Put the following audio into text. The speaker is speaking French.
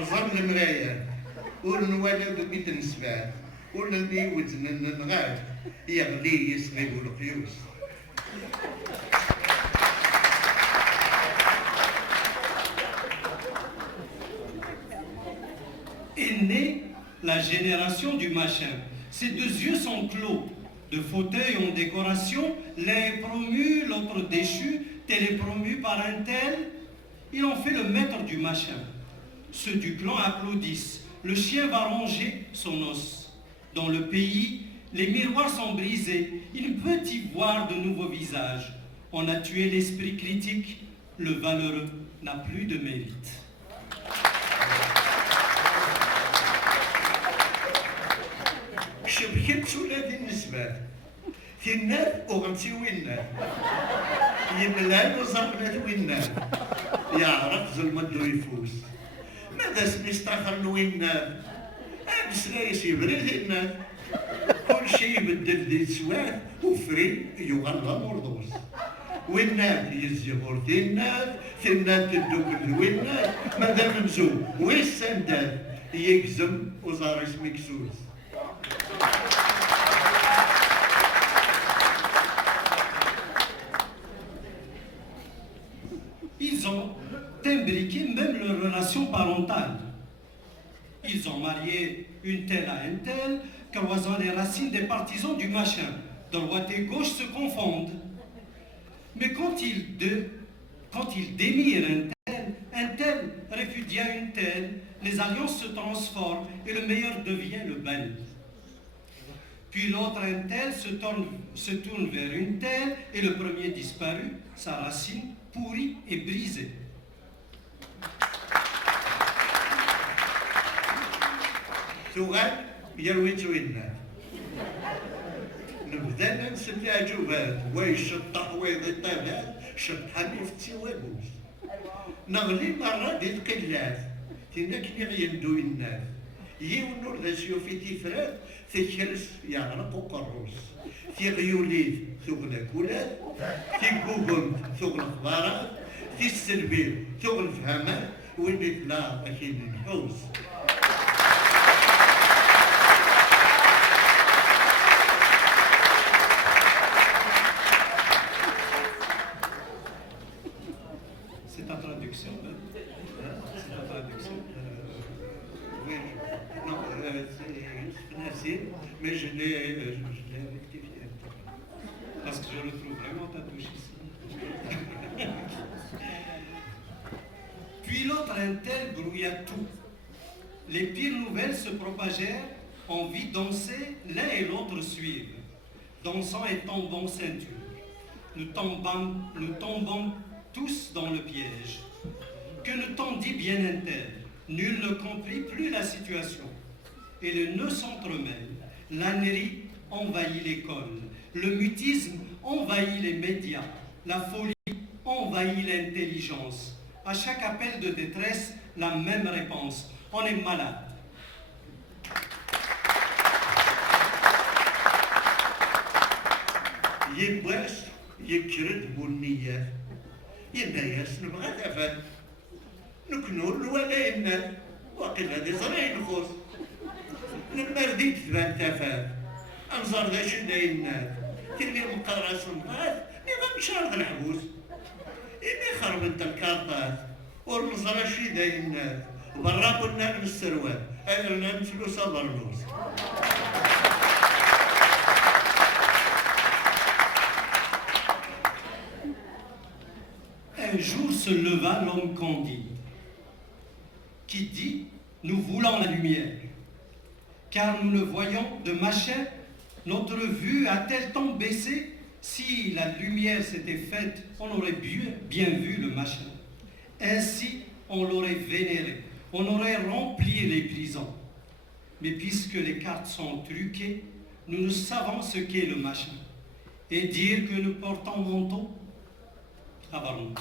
نظام المراية ونوالد بيت نسبات ونلدي وزن نغاد يغلي يصغيب القيوس. Est née la génération du machin. Ses deux yeux sont clos, de fauteuils en décoration, l'un est promu, l'autre déchu, tel est promu par un tel. Il en fait le maître du machin. Ceux du clan applaudissent. Le chien va ronger son os. Dans le pays, les miroirs sont brisés. Il peut y voir de nouveaux visages. On a tué l'esprit critique. Le valeureux n'a plus de mérite. شبكت ولاد النسبات في النار وغمتي وينار يملان وزربنات وينار يعرف ظلم الدويفوس ماذا سنستخر وينار أمس رايس يبرد النار كل شيء يبدل ذي سواد وفري يغلى مرضوس وينار يزيغور في النار تدوك الوينار ماذا منزو وين السنداد يكزم وزاريس مكسوس. Ils ont imbriqué même leurs relations parentales. Ils ont marié une telle à un tel, croisant les racines des partisans du machin. Droite et gauche se confondent. Mais quand ils démirent un tel répudia une telle, les alliances se transforment et le meilleur devient le bel. Puis l'autre un tel se tourne vers une telle et le premier disparu, sa racine pourrie et brisée. ثغال يروي توينا نبدا نسميها جوبات ويش التحويض الطبات شطحني في التوابوس نغلي مرة دي القلات تينا كني غيندو الناس يونور ذا سيوفي تيفرات تيكرس يغرق وقروس في غيوليد ثغل كولات في كوكوند ثغل خضارات في السلبيل ثغل فهمات وين يتلا أكيد الحوس. C'est ta traduction, hein? C'est ta traduction. Oui, non, c'est assez, mais je l'ai rectifié. Parce que je retrouve vraiment ta touche ici. Puis l'autre un tel grouilla tout. Les pires nouvelles se propagèrent, on vit danser, l'un et l'autre suivre. Dansant et tombant ceinture. Nous tombons tous dans le piège. Que ne t'en dit bien un tel? Nul ne comprit plus la situation. Et les nœuds s'entremêlent. L'ânerie envahit l'école. Le mutisme envahit les médias. La folie envahit l'intelligence. À chaque appel de détresse, la même réponse. On est malade. يبغاش يكرد بنيات يناياس نبغى ثفات نكنول ولا ينال وقيل هذه صريح الخوص نمرديت ثبان ثفات انظر ذا شدا ينال تلقي مقرع سلطات نظام شارط الحبوس إني خرب انت الكارطات والمزرعة شدا ينال برا كنا من السروال أنا فلوس الضربوس. Un jour se leva l'homme candide, qui dit « Nous voulons la lumière, car nous le voyons de machin, notre vue a-t-elle tant baissé? Si la lumière s'était faite, on aurait bien vu le machin. Ainsi, on l'aurait vénéré, on aurait rempli les prisons. Mais puisque les cartes sont truquées, nous ne savons ce qu'est le machin. Et dire que nous portons manteau, Avalons.